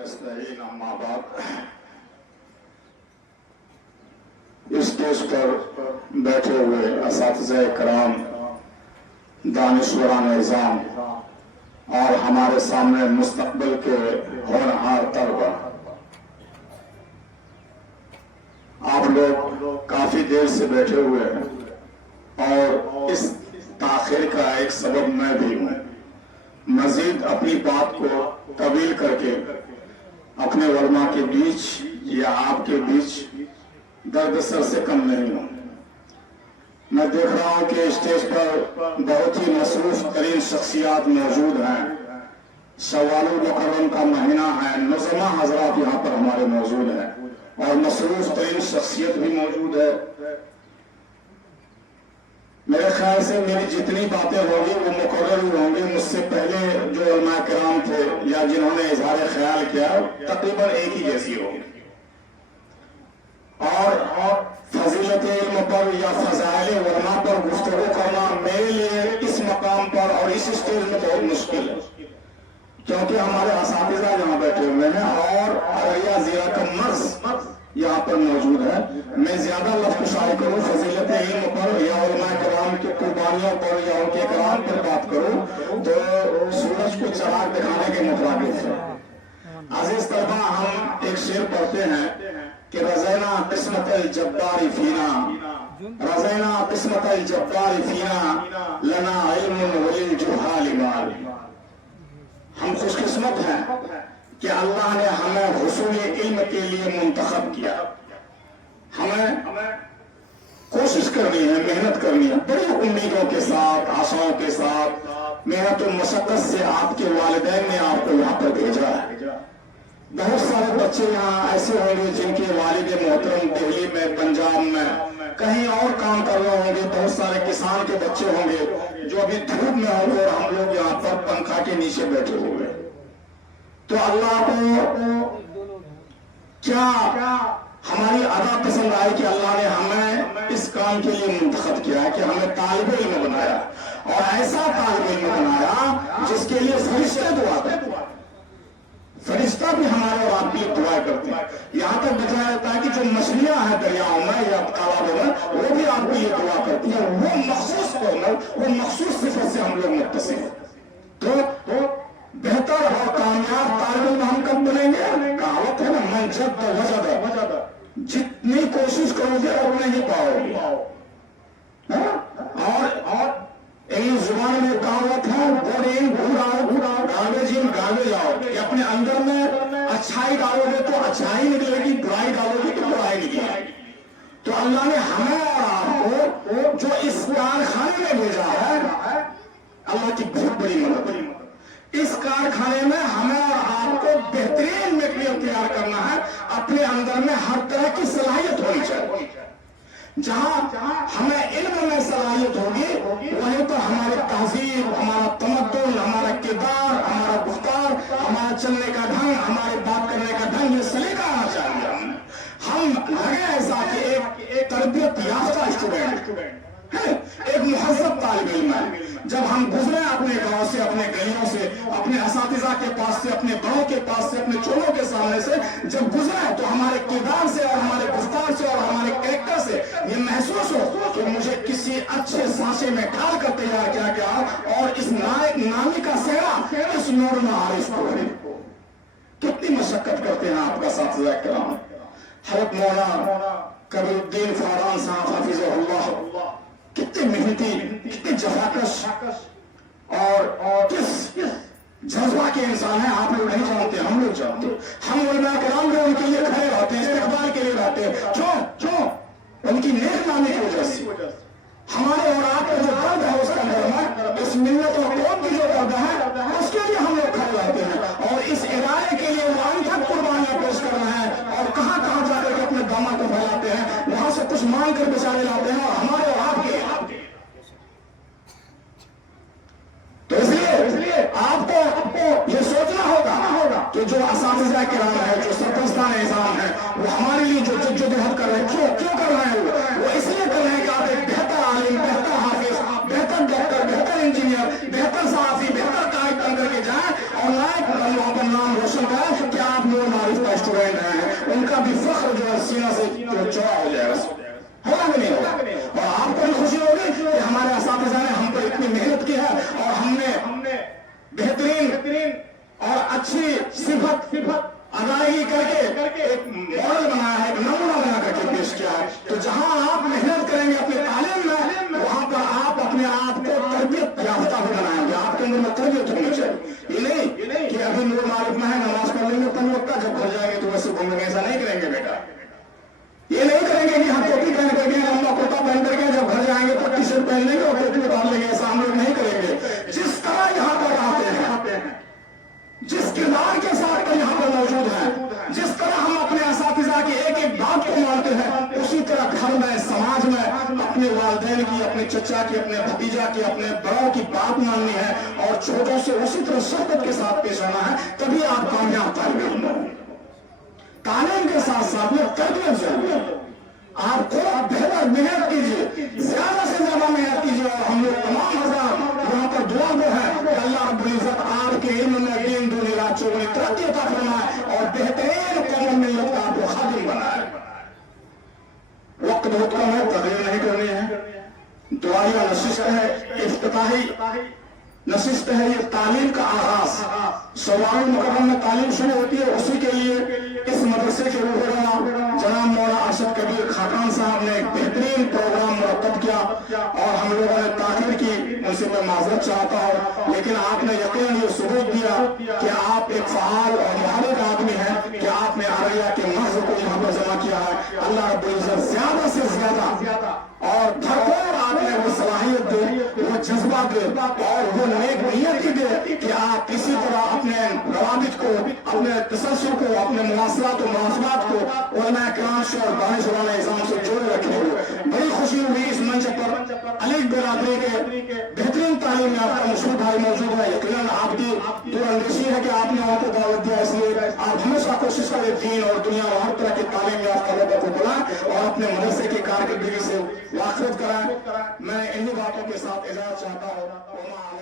नस्तईन अम्मा बाद स्टेज पर बैठे हुए असातिज़ा इकराम, दानिश्वरान निज़ाम और हमारे सामने मुस्तकबिल के होनहार तलबा, आप लोग काफी देर से बैठे हुए हैं और इस ताखिर का एक सबब मैं भी हूँ। मजीद अपनी बात को तवील करके अपने उलमा के बीच या आपके बीच दर्द सर से कम नहीं हूँ। मैं देख रहा हूँ कि स्टेज पर बहुत ही मसरूफ तरीन शख्सियात मौजूद हैं। शव्वालुल मुहर्रम का महीना है, नुज़मा हजरात यहाँ पर हमारे मौजूद हैं और मसरूफ तरीन शख्सियत भी मौजूद है। मेरे ख्याल से मेरी जितनी बातें होंगी वो मुकर्रर होंगी। मुझसे पहले जो उलमा किराम थे या जिन्होंने इजहार ख्याल किया तकरीबन एक ही जैसी होगी। और फजीलत इल्म पर या फजाइल उलमा पर गुफ्तगू करना मेरे लिए इस मकाम पर और इस स्टेज में बहुत मुश्किल है, क्योंकि हमारे असातिज़ा यहाँ बैठे हुए हैं और अररिया ज़िला का मर्ज यहाँ पर मौजूद है। मैं ज्यादा लफ्ज़ करूँ फजीलत इल्म पर या उलमा किराम की कुर्बानियों पर या उनके कलाम पर बात करूँ तो सूरज को चराग दिखाने के मुताबिक है। अजीज तलबा, हम एक शेर पढ़ते हैं कि रज़ैना किस्मतल जब्बारी फीना, रज़ैना किस्मतल जब्बारी फीना लना इल्मुन वलिल जुहाल माल। हम खुशकिस्मत हैं कि अल्लाह ने हमें हुसूल इल्म के लिए मुंतखब किया। हमें कोशिश करनी है, मेहनत करनी है, बड़ी उम्मीदों के साथ, आशाओं के साथ, मेहनत और मशक्कत से आपके वालिदैन ने आपको यहाँ पर भेजा है। बहुत सारे बच्चे यहाँ ऐसे होंगे जिनके वालिद मोहतरम दिल्ली में, पंजाब में, कहीं और काम कर रहे होंगे। बहुत सारे किसान के बच्चे होंगे जो अभी धूप में होंगे और हम लोग यहाँ पर पंखा के नीचे बैठे हुए। तो अल्लाह को क्या हमारी अदा पसंद आई कि अल्लाह ने हमें इस काम के लिए मुंतखब किया है कि हमें तालिब इल्म बनाया और ऐसा तालिब इल्म बनाया जिसके लिए फरिश्ते दुआ करते हैं। फरिश्ता भी हमारे और आपके लिए दुआ करते हैं। यहाँ तक बताया जाता है कि जो मछलियां हैं दरियाओं में या तालाबों में वो भी आपके लिए दुआ करती हैं। वो मखसूस वो मखसूस सिफत से हम लोग मुत्तसिफ हैं। तो बेहतर और कामयाब तालिब इल्म हम कब बनेंगे? कहावत है ना, मन जद वजद, जितनी कोशिश करोगे उतना ही पाओगे। और इंग्लिश जुबान में कहावत है, गार्बेज आओ, कि अपने अंदर में अच्छाई डालोगे तो अच्छाई निकलेगी, बुराई डालोगे तो बुराई निकलेगी। तो अल्लाह ने हमें और आपको जो इस कारखाने में भेजा है, अल्लाह की बहुत बड़ी मदद। इस कारखाने में हमें और आपको बेहतरीन मटेरियल तैयार करना है। अपने अंदर में हर तरह की सलाहियत होनी चाहिए। जहां हमें इल्म में सलाहियत होगी वहीं तो हमारी तहजीब, हमारा तमद्दुन, हमारा किरदार, हमारा गुफ्तार, हमारा चलने का ढंग, हमारे बात करने का ढंग, ये सलीका आना चाहिए। हम लगे ऐसा कि एक तरबियत याफ्ता स्टूडेंट है, एक मुहज़्ज़ब तालिब इल्म है। जब हम गुजरे अपने गांव से, अपने गलियों से, अपने असातिज़ा के पास से, अपने बड़ों के पास से, अपने चोलों के सामने से जब गुजरे तो हमारे किरदार से और हमारे गुफ्तार से और हमारे कैरेक्टर से ये महसूस हो कि मुझे किसी अच्छे सांचे में ढाल कर तैयार किया गया और इस नामी का सेहरा इस नूर में आरिफ को है। कितनी मशक्कत करते हैं आपका असातिज़ा किराम। हज़रत मौलाना कबीरुद्दीन फौरान साहब हफिज़हुल्लाह कितने मेहनती, कितने जफाकश और किस जज्बा के इंसान है आप लोग नहीं जानते, हम लोग जानते। हम उलमा किराम जो उनके लिए खड़े रहते हैं, इस्तिक़बाल के लिए रहते हैं। क्यों? उनकी नेक नामी की वजह से। हमारे और आपका जो दर्द है उसका निर्माण, इस मिल्लत और कौम की जो दर्द है उसके लिए हम लोग खड़े रहते हैं और इस इरादे के लिए वो अनथक कुर्बानियां पेश कर रहे हैं और कहां कहां जाकर के अपने दामन को फैलाते हैं, वहां से कुछ मांग कर बेचारे लाते हैं और हमारे और आपके। तो इसलिए आपको ये सोचना होगा कि जो असातिज़ा किराम है, जो सरपरस्तान निज़ाम है, वो हमारे लिए जो जद्दोजहद कर रहे हैं, क्यों कर रहे हैं? वो इसलिए कर रहे हैं कि आप एक बेहतर आलिम, बेहतर हाफिज, बेहतर डॉक्टर, बेहतर इंजीनियर, बेहतर सहाफ़ी, बेहतर कायद बन करके जाए और लायक लोगों का नाम रोशन करें कि आप वो चौड़ा हो जाएगा, होगा कि नहीं होगा। और आपको भी खुशी होगी कि हमारे असातिज़ा ने हम पर इतनी मेहनत की है और हमने बेहतरीन और अच्छी सिफत अदायगी करके एक मॉडल बनाया है, एक नमूना बना करके पेश किया है। तो जहां आप मेहनत करेंगे अपने तालीम में, वहां पर आप अपने आप को तरबियत याफ्ता भी बनाएंगे, आपके अंदर में तरबियत होनी चाहिए। ये नहीं कि अभी नूर मालिक में है, नमाज पढ़ लेंगे 5 वक्त का, जब घर जाएंगे तो वैसे घूमेंगे, ऐसा नहीं करेंगे बेटा। ये नहीं करेंगे कि हम टोपी पहन करके, लंबा कुर्ता पहन करके जब घर जाएंगे तो टी शर्ट पहन लेंगे और टोपी उतार लेंगे, ऐसा हम लोग नहीं करेंगे। जिस तरह यहाँ पर आते हैं, जिस किरदार के साथ यहाँ पर मौजूद है, जिस तरह हम अपने असातिज़ा की एक एक बात को मानते हैं, उसी तरह घर में, समाज में अपने वालिदैन की, अपने चचा की, अपने भतीजा की, अपने बड़ों की बात माननी है और छोटों से उसी तरह सोहबत के साथ पेश आना है, तभी आप कामयाब तालिब इल्म हो। तालीम के साथ साथ में तरबियत जरूरी है। आपको बेहतर मेहनत कीजिए, ज्यादा से ज्यादा मेहनत कीजिए। और हम लोग तमाम हज़रात यहाँ पर दुआ वो है कि अल्लाह रब्बुल इज़्ज़त आपके इल्म में दीन दुनिया चौगुनी तरक्की अता फरमाए और बेहतरीन कौम मिल्लत का आपको खादिम बनाए। वक्त बहुत कम है, तकरीर नहीं करनी है। दुआया नशिस्त है, इफ्तिताही नशिस्त है, ये तालीम का आगाज। सवाल मुकर्रम में तालीम शुरू होती है, उसी के लिए इस मदरसे के रूबरा जनाब मौलाना अरशद कबीर खाकान साहब ने एक बेहतरीन प्रोग्राम मुरतब किया और हम लोगों ने ताकीर की, उनसे मैं माजरत चाहता हूँ। लेकिन आपने यकीन ये सबूत दिया कि आप एक फ़आल और मुहर्रिक आदमी हैं कि आपने अररिया के महज़ को यहाँ पर जमा किया है। अल्लाह रब्बुल इज़्ज़त ज्यादा से ज्यादा और भरपूर आपने वो सलाहियत दे, वो जज्बा दे और वो नेक नियत की दे कि आप इसी तरह अपने रवाबित को, अपने तसल्सल को, अपने मुवासलात और मुनासबात को उलमा किराम से और दानिशवान इज़ाम से जोड़े रखे हुए। बड़ी खुशी हुई इस मंच पर अली बिरादरी के बेहतरीन तालीम याफ्ता मुस्लिम भाई मौजूद है। यकीनन आपकी दूरअंदेशी है कि आपने वहाँ को दावत दिया, इसलिए आप हमेशा कोशिश करें दीन और दुनिया और हर तरह की तालीम याफ्ता लोगों को बुलाएं और अपने मदरसे की कारकर्दगी से वाकिफ कराएं। मैं इन्हीं बातों के साथ इजाजत चाहता हूँ।